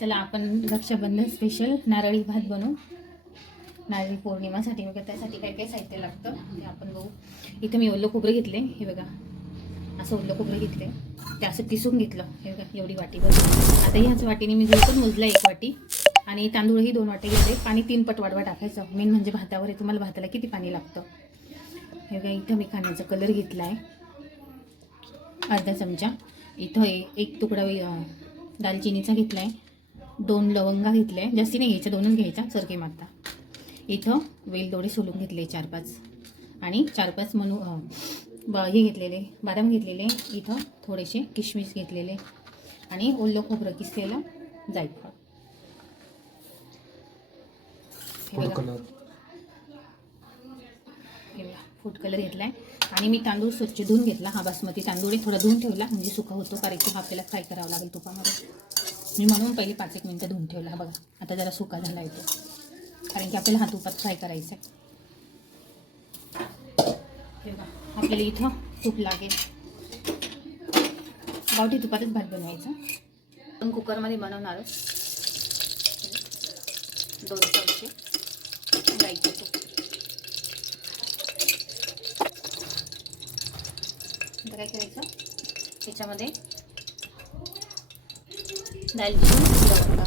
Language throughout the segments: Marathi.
चला आपण रक्षाबंधन स्पेशल नारळी भात बनवू. नारळी पौर्णिमासाठी वगैरे त्यासाठी काय काय साहित्य लागतं ते आपण बघू. इथं मी ओलं खोबरं घेतले हे बघा. असं ओलं खोबरं घेतले ते असं किसून घेतलं हे बघा एवढी वाटी बघ आता ह्याच वाटीने मी गुळ पण मोजला एक वाटी. आणि तांदूळही दोन वाटे घेतले. पाणी तीन पट वाढवा टाकायचं. मेन म्हणजे भातावर आहे तुम्हाला भाताला किती पाणी लागतं. हे बघा इथं मी खाण्याचा कलर घेतला आहे अर्धा चमचा. इथं एक तुकडा दालचिनीचा घेतला आहे दोन लवंगा घेतल्या आहे जास्ती नाही घ्यायच्या दोनच घ्यायच्या. सरके मारता. इथं वेलदोडे सोलून घेतले चार पाच. आणि चार पाच मनू हे घेतलेले बदाम घेतलेले. इथं थोडेसे किशमिश घेतलेले. आणि ओलं खोबरं किसलेलं जायफळ. हे फूड. कलर बघा, फूड कलर घेतला आहे आणि मी तांदूळ स्वच्छ धुवून घेतला. हा बासमती तांदूळ थोडा धुवून ठेवला. म्हणजे सुका होतो. कारण की हा आपल्याला फ्राय करावा लागेल तुपामध्ये. मी म्हणून पहिले पाच एक मिनटं धुवून ठेवला हा बघा. आता जरा सुका झाला आहे कारण की आपल्याला हा तुपात फ्राय करायचं आहे. आपल्याला इथं तूप लागेल. गावठी तुपातच भात बनवायचा. आपण कुकरमध्ये बनवणार दोन चमचे गाईचं तूप. आता काय करायचं? त्याच्यामध्ये दालचिनी लवंगा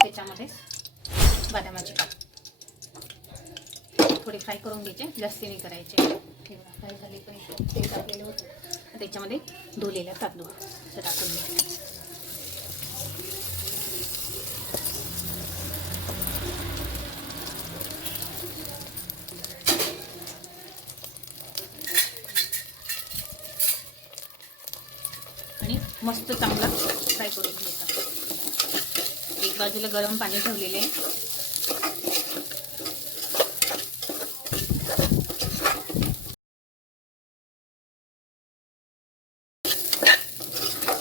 त्याच्यामध्ये बदामाची काप थोडे फ्राय करून घ्यायचे जास्तीने करायचे. फ्राय झाले पण ते तेल टाकलेलं होतं. त्याच्यामध्ये धुलेल्या तांदूळ. टाकून घ्यायचे आणि मस्त चांगला फ्राय करून घ्यायचा. एक बाजूला गरम पाणी ठेवलेले. आहे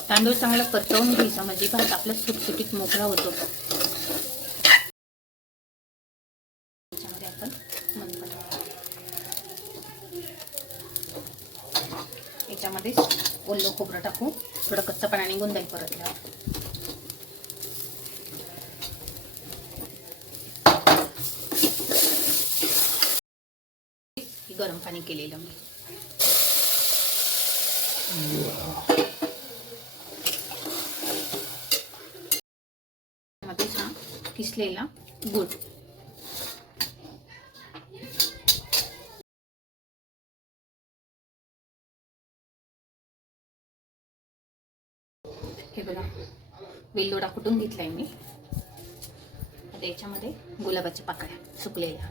तांदूळ चांगला परतवून घ्यायचा. म्हणजे भात आपला सुटसुटीत मोकळा होतो. याच्यामध्ये ओलं खोबरं टाकू. थोडं कच्चं पाण्याने निघून जाईल परत गरम पाणी केलेलं मी. मध्ये हा किसलेला गुळ. हे बघा. वेलदोडा कुटून घेतलाय मी? आता याच्यामध्ये गुलाबाच्या पाकळ्या सुकलेल्या.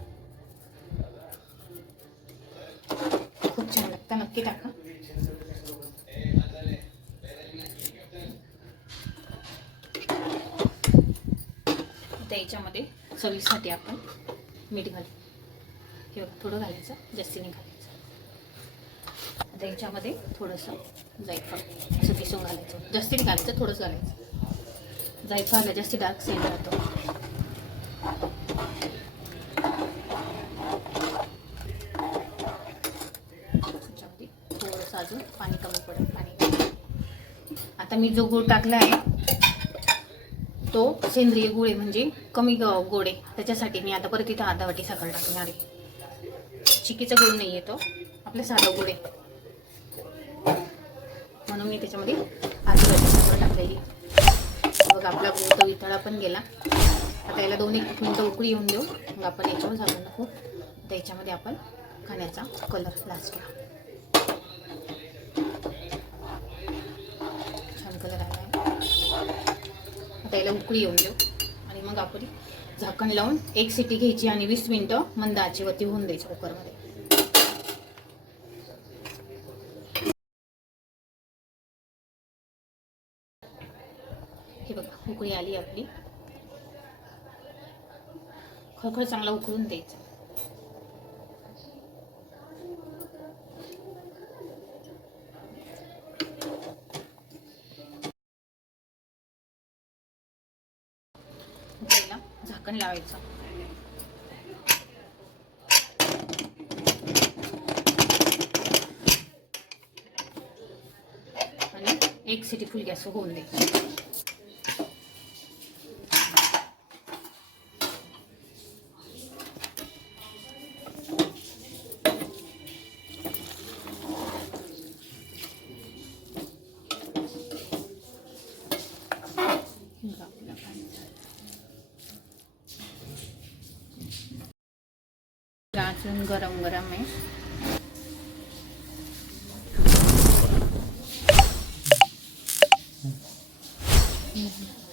खूप छान लागतं नक्की टाका. आता याच्यामध्ये चवीसाठी आपण मीठ घालू. हे थोडं घालायचं जास्तीने घालायचं. आता याच्यामध्ये थोडंसं जायफळ असं किसून घालायचं. जास्ती घालायचं थोडंच घालायचं. जायफळाला जास्ती डार्क सेंट राहतो. थोडंसं अजून पाणी कमी पडेल पाणी आता मी जो गूळ टाकला आहे तो सेंद्रिय गुळे म्हणजे कमी ग- त्याच्यासाठी मी आता परत इथं अर्धा वाटी साखर टाकणार आहे. चिकीचा गुळ नाही आहे तो आपला साधा गुळ आहे. म्हणून मी त्याच्यामध्ये आधी साखर टाकलेली. मग आपला गुळ वितळा पण गेला. आता याला दोन एक मिनटं उकळी येऊन देऊ. मग आपण याच्यावर झाकून टाकू त्याच्यामध्ये याच्यामध्ये आपण खाण्याचा कलर लास्टला छान कलर आला आहे आता याला उकळी येऊन देऊ. आणि मग आपण झाकण लावून एक सिटी घ्यायची आणि वीस मिनटं मंद आचेवरती होऊन द्यायची कुकरमध्ये हे बघा उकळी आली आपली. खळखळ चांगला उकळून द्यायचं. त्याला झाकण लावायचं. आणि एक सिटी फुल गॅस होऊन द्यायची. लहसुन गरम गरम है Mm-hmm.